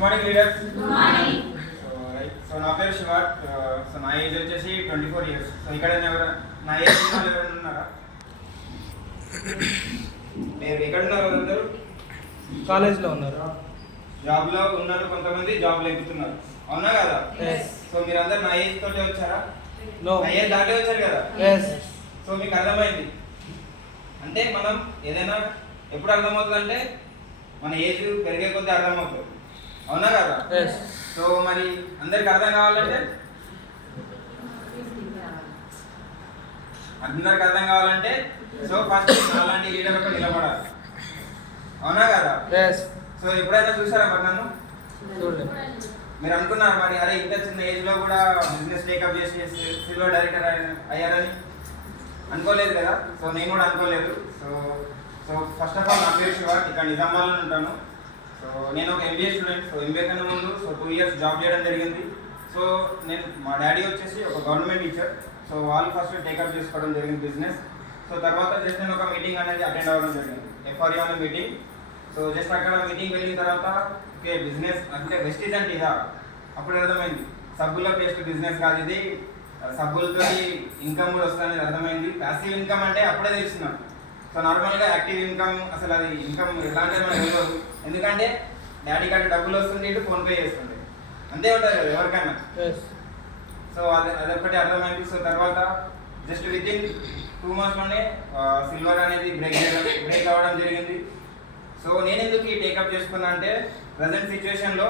Good morning leaders. Good morning. So నా పేరు Shiva. So నా ఏజ్ వచ్చేసి 24 years. సో ఇక్కడ నా ఏజ్ వాళ్ళు ఎవరైనా ఉన్నారా? మీరు ఎక్కడ ఉన్నారు? అందరూ కాలేజ్లో ఉన్నారు, జాబ్లో ఉన్నారు, కొంతమంది జాబ్లో ఎక్కుతున్నారు, అవునా కదా? సో మీరందరూ నా ఏజ్ తోటే వచ్చారా? నో. నా ఏజ్ దాటే వచ్చారు కదా? సో మీకు అర్థమైంది అంటే మనం ఏదైనా ఎప్పుడు అర్థమవుతుంది అంటే మన ఏజ్ పెరిగే కొద్దీ అర్థమవుతుంది, అవునా కదా? సో మరి అందరికి అర్థం కావాలంటే సో ఫస్ట్ అలాంటి లీడర్ ఒక నిలబడాలి, అవునా కదా? సో ఎప్పుడైనా చూసారా మరి నన్ను? మీరు అనుకున్నారు మరి అరే ఇంత చిన్న ఏజ్ లో కూడా బిజినెస్ టేకప్ చేసి సిల్వర్ డైరెక్టర్ అయ్యారని? అనుకోలేదు కదా? సో నేను కూడా అనుకోలేదు. So so first of all నా పేరు శివ, ఇక్కడ నిజామాబాద్లో ఉంటాను. సో నేను ఒక ఎంబీఏ స్టూడెంట్. సో ఎంబీఏ కన్నా ముందు 2 years జాబ్ చేయడం జరిగింది. సో మా డాడీ వచ్చేసి ఒక గవర్నమెంట్ టీచర్. సో వాళ్ళు ఫస్ట్ టేకప్ చేసుకోవడం జరిగింది బిజినెస్. సో తర్వాత జస్ట్ నేను ఒక మీటింగ్ అనేది అటెండ్ అవ్వడం జరిగింది, ఎఫ్ఆర్యూ అనే మీటింగ్. సో జస్ట్ అక్కడ మీటింగ్ వెళ్ళిన తర్వాత ఓకే బిజినెస్ అంటే వెస్టీజ్ అంటే ఇదా అప్పుడు అర్థమైంది. సబ్బుల పేస్ట్ బిజినెస్ కాదు ఇది, సబ్బులతో ఇన్కమ్ కూడా వస్తుంది అర్థమైంది. ప్యాసివ్ ఇన్కమ్ అంటే అప్పుడే తెలిసింది. సో నార్మల్గా యాక్టివ్ ఇన్కమ్ అసలు అది ఇన్కమ్ ఎలా అంటే మనకు తెలియదు, ఎందుకంటే డాడీ కంటే డబ్బులు వస్తుంది, ఇటు ఫోన్పే చేస్తుంది, అంతే ఉంటుంది కదా ఎవరికైనా. సో అదొక్కటి అర్థమైంది. సో తర్వాత జస్ట్ వితిన్ 2 monthsలోనే సిల్వర్ అనేది బ్రేక్ అవ్వడం జరిగింది. సో నేను ఎందుకు ఈ టేకప్ చేసుకున్నా అంటే ప్రజెంట్ సిచ్యువేషన్లో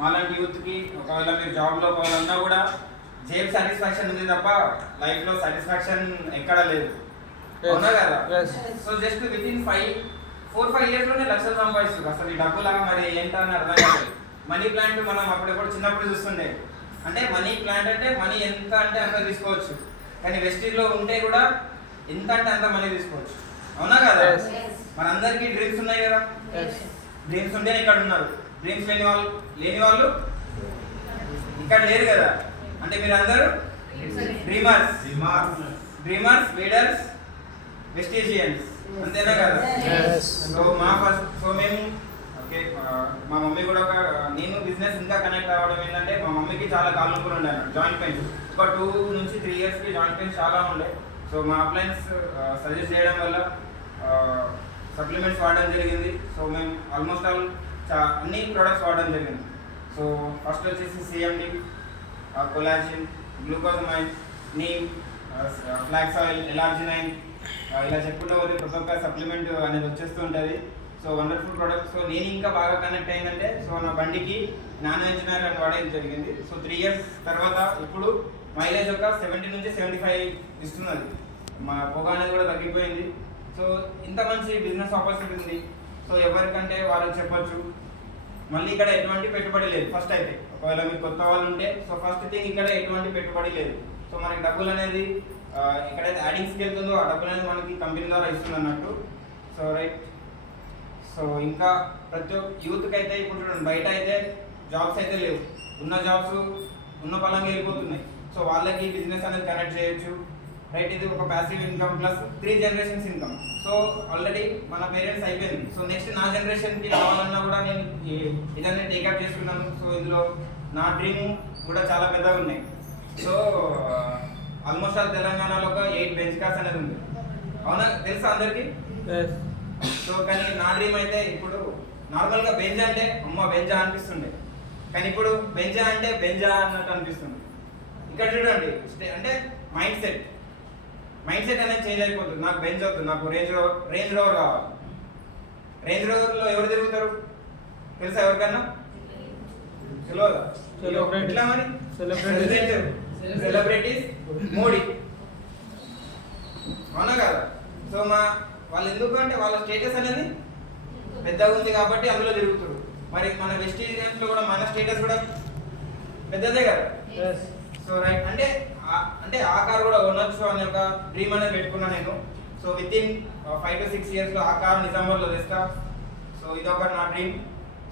మాలాంటి యూత్కి ఒకవేళ మీరు జాబ్లో పోవాలన్నా కూడా జేబ్ సాటిస్ఫాక్షన్ ఉంది తప్ప లైఫ్లో సాటిస్ఫాక్షన్ ఎక్కడా లేదు, అవునా కదా? సో జస్ట్ వితిన్ 4-5 yearsలోనే లక్షలు సంపాదిస్తారు. అసలు ఈ డబ్బులాగా మరి ఏంటని అర్థం కాదు. మనీ ప్లాంట్ మనం అప్పుడప్పుడు చిన్నప్పుడు చూస్తుండే, అంటే మనీ ప్లాంట్ అంటే మనీ ఎంత అంటే అంత తీసుకోవచ్చు, కానీ వెస్టీజ్లో ఉంటే కూడా ఎంత అంటే అంత మనీ తీసుకోవచ్చు, అవునా కదా? మన అందరికీ డ్రీమ్స్ ఉన్నాయి కదా, డ్రీమ్స్ ఉంటేనే ఇక్కడ ఉన్నారు. డ్రీమ్స్ లేని వాళ్ళు ఇక్కడ లేరు కదా. అంటే మీరు అందరూ డ్రీమర్స్ లీడర్స్ వెస్టీజియన్స్, అంతేనా కదా? సో మేము ఓకే మా మమ్మీ కూడా నేను బిజినెస్ ఇంకా కనెక్ట్ అవ్వడం ఏంటంటే మా మమ్మీకి చాలా కాళ్ళ నొప్పులు ఉండే, జాయింట్ పెయిన్స్. ఒక 2 నుంచి 3 yearsకి జాయింట్ పెయిన్స్ చాలా ఉండే. సో మా అప్లయన్స్ సజెస్ట్ చేయడం వల్ల సప్లిమెంట్స్ వాడడం జరిగింది. సో మేము ఆల్మోస్ట్ ఆల్ అన్ని ప్రోడక్ట్స్ వాడడం జరిగింది. సో ఫస్ట్ వచ్చేసి CMD, collagen, glucosamine, neem, flax oil, L-arginine, ఇలా చెప్పుకుంటూ పోతే ప్రతి ఒక్క సప్లిమెంట్ అనేది వచ్చేస్తూ ఉంటుంది. So wonderful product. సో నేను ఇంకా బాగా కనెక్ట్ అయిందంటే సో నా బండికి నానో ఇంజనీర్ అని వాడేది జరిగింది. సో 3 years తర్వాత ఇప్పుడు మైలేజ్ ఒక 70 నుంచి 75 ఇస్తున్నది. మా పొగ అనేది కూడా తగ్గిపోయింది. సో ఇంత మంచి బిజినెస్ ఆపర్చునిటీ ఉంది. సో ఎవరికంటే వాళ్ళకి చెప్పొచ్చు. మళ్ళీ ఇక్కడ ఎటువంటి పెట్టుబడి లేదు ఫస్ట్ అయితే, ఒకవేళ మీరు కొత్త వాళ్ళు ఉంటే. సో ఫస్ట్ థింగ్ ఇక్కడ ఎటువంటి పెట్టుబడి లేదు. సో మనకి డబ్బులు అనేది ఎక్కడైతే యాడింగ్స్కి వెళ్తుందో ఆ డబ్బులు అనేది మనకి కంపెనీ ద్వారా ఇస్తుంది అన్నట్టు. So right. సో ఇంకా ప్రతి ఒక్క యూత్కి అయితే ఇప్పుడు చూడండి, బయట అయితే జాబ్స్ అయితే లేవు, ఉన్న జాబ్స్ ఉన్న పలంగా వెళ్ళిపోతున్నాయి. సో వాళ్ళకి బిజినెస్ అనేది కనెక్ట్ చేయొచ్చు, రైట్? ఇది ఒక passive income plus 3 generations income. So already మన పేరెంట్స్ అయిపోయింది. సో నెక్స్ట్ నా జనరేషన్కి రావాలన్నా కూడా నేను ఇదన్నీ టేకప్ చేసుకున్నాను. సో ఇందులో నా డ్రీమ్ కూడా చాలా పెద్దగా ఉన్నాయి. సో ఆల్మోస్ట్ ఆల్ తెలంగాణలో ఒక 8 bench cars అనేది ఉంది, అవునా? తెలుసా అందరికీ? సో కానీ నా డ్రీమ్ అయితే ఇప్పుడు నార్మల్గా బెంజా అంటే అమ్మ బెంజా అనిపిస్తుండే, కానీ ఇప్పుడు బెంజా అంటే బెంజా అన్నట్టు అనిపిస్తుంది. ఇక్కడ చూడండి, అంటే మైండ్ సెట్ అనేది చేంజ్ అయిపోతుంది. నాకు బెంజ్ అవుతుంది, నాకు రేంజ్ రోవర్ కావాలి. రేంజ్ రోవర్లో ఎవరు తిరుగుతారు తెలుసా ఎవరికన్నా? తెలియదా? ఎట్లా మరి? సెలబ్రిటీస్, మోడీ, అవునా కదా? సో వాళ్ళు ఎందుకు అంటే వాళ్ళ స్టేటస్ అనేది పెద్దగా ఉంది కాబట్టి అందులో తిరుగుతారు. మరి మన వెస్టీజియన్స్లో కూడా మన స్టేటస్ కూడా పెద్దదే కదా. సో రైట్, అంటే ఆ కార్ కూడా కొనొచ్చు అనే ఒక డ్రీమ్ అనేది పెట్టుకున్నా నేను. సో వితిన్ 5 to 6 yearsలో ఆ కార్ నిజామాబాద్లో తెస్తా. సో ఇదొక నా డ్రీమ్.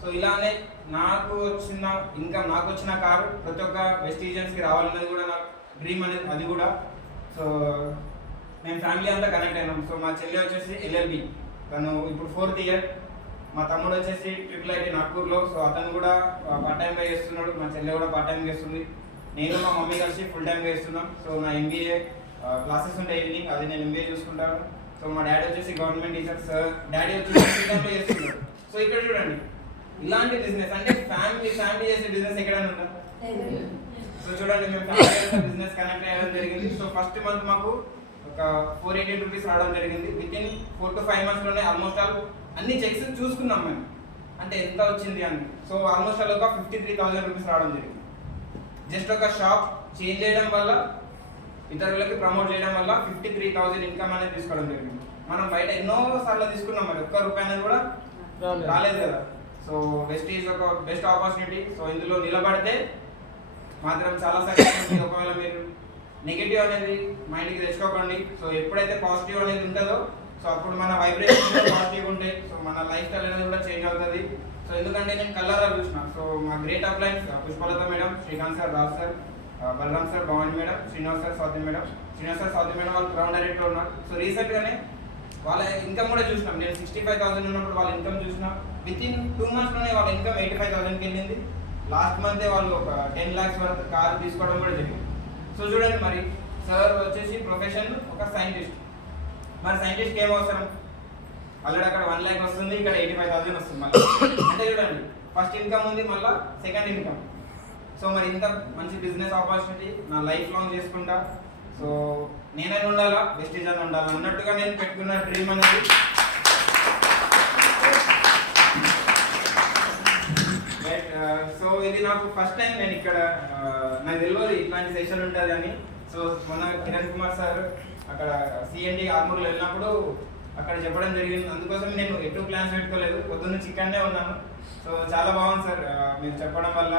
సో ఇలానే నాకు వచ్చిన కారు ప్రతి ఒక్క వెస్టీజియన్స్కి రావాలనేది కూడా నా డ్రీమ్ అనేది, అది కూడా. సో మేము ఫ్యామిలీ అంతా కనెక్ట్ అయినాం. సో మా చెల్లి వచ్చేసి LLB, తను ఇప్పుడు 4th year. మా తమ్ముడు వచ్చేసి IIIT నాగ్పూర్లో, సో అతను కూడా పార్ట్ టైంగా చేస్తున్నాడు. మా చెల్లె కూడా పార్ట్ టైం చేస్తుంది. నేను మా మమ్మీ కలిసి ఫుల్ టైంగా చేస్తున్నాం. సో నా MBA క్లాసెస్ ఉంటాయి ఈవినింగ్, అది నేను MBA చూసుకుంటాను. సో మా డాడీ వచ్చేసి గవర్నమెంట్ టీచర్ సార్, డాడీ వచ్చేసి ఫుల్ టైంలో చేస్తున్నాడు. సో ఇక్కడ చూడండి, ఇలాంటి బిజినెస్ అంటే ఫ్యామిలీ చేసే బిజినెస్ ఎక్కడైనా ఉందా? సో చూడండి, మేము ఫ్యామిలీ బిజినెస్ కనెక్ట్ అయ్యడం జరిగింది. సో ఫస్ట్ మంత్ మాకు ఒక 418 రూపీస్ రావడం జరిగింది. వితిన్ 4 to 5 months లోనే ఆల్మోస్ట్ ఆల్ అన్ని చెక్స్ చూసుకున్నాం మేము, అంటే ఎంత వచ్చింది అని. సో ఆల్మోస్ట్ ఆల్ ఒక 53,000 రూపీస్ రావడం జరిగింది. జస్ట్ ఒక షాప్ చేంజ్ చేయడం వల్ల, ఇతరులకి ప్రమోట్ చేయడం వల్ల 53,000 ఇన్కమ్ అనేది తీసుకోవడం జరిగింది. మనం బయట ఎన్నో సార్లు తీసుకున్నాం, మరి ఒక్క రూపాయి అనేది కూడా రాలేదు కదా. సో వెస్టీజ్ ఒక బెస్ట్ ఆపర్చునిటీ. సో ఇందులో నిలబడితే మాత్రం చాలా సక్సెస్ ఉంది. ఒకవేళ మీరు నెగిటివ్ అనేది మైండ్కి తెచ్చుకోకండి. సో ఎప్పుడైతే పాజిటివ్ అనేది ఉంటుందో, సో అప్పుడు మన వైబ్రేషన్ పాజిటివ్ ఉంటాయి. సో మన లైఫ్ స్టైల్ అనేది కూడా చేంజ్ అవుతుంది. సో ఎందుకంటే నేను కల్లారా చూసిన. సో మా గ్రేట్ అప్లైన్స్ Pushpalatha madam, Srikanth sir, Raj sir, Balaram sir, Bhavani madam, Srinivas sir, Swathi madam. Srinivas sir, Swathi madam వాళ్ళు గ్రౌండ్ డైరెక్టర్ ఉన్నారు. సో రీసెంట్గానే వాళ్ళ ఇన్కమ్ కూడా చూసినాం. నేను 65,000 ఉన్నప్పుడు వాళ్ళ ఇన్కమ్ చూసినా. వితిన్ 2 monthsలోనే వాళ్ళ ఇన్కమ్ 85,000కి వెళ్ళింది. లాస్ట్ మంతే వాళ్ళు ఒక 10 lakhs వరకు కార్ తీసుకోవడం కూడా జరిగింది. సో చూడండి, మరి సార్ వచ్చేసి ప్రొఫెషన్ ఒక సైంటిస్ట్. మరి సైంటిస్ట్కి ఏం అవసరం? ఆల్రెడీ అక్కడ 1 lakh వస్తుంది, ఇక్కడ 85,000 వస్తుంది. మళ్ళీ అంటే చూడండి, ఫస్ట్ ఇన్కమ్ ఉంది, మళ్ళీ సెకండ్ ఇన్కమ్. సో మరి ఇంత మంచి బిజినెస్ ఆపర్చునిటీ నా లైఫ్ లాంగ్ చేసుకుంటా. సో నేనైనా ఉండాలా, వెస్టీజ్ అని ఉండాలా అన్నట్టుగా నేను పెట్టుకున్న డ్రీమ్ అనేది. సో ఇది నాకు ఫస్ట్ టైం నేను ఇక్కడ, నాకు తెలియదు ఇట్లాంటి సెషన్ ఉంటుంది అని. సో మొన్న కిరణ్ కుమార్ సార్ అక్కడ CND ఆర్మూర్లో వెళ్ళినప్పుడు అక్కడ చెప్పడం జరిగింది. అందుకోసం నేను ఎటు ప్లాన్స్ పెట్టుకోలేదు, పొద్దున్న చికెన్నే ఉన్నాను. సో చాలా బాగుంది సార్ మీరు చెప్పడం వల్ల.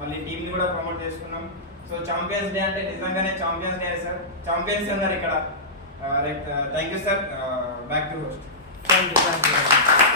మళ్ళీ టీంని కూడా ప్రమోట్ చేసుకున్నాం. సో ఛాంపియన్స్ డే అంటే నిజంగానే ఛాంపియన్స్ డే సార్. ఛాంపియన్స్ ఉన్నారు ఇక్కడ. Right, thank you sir. Back to host. Thank you.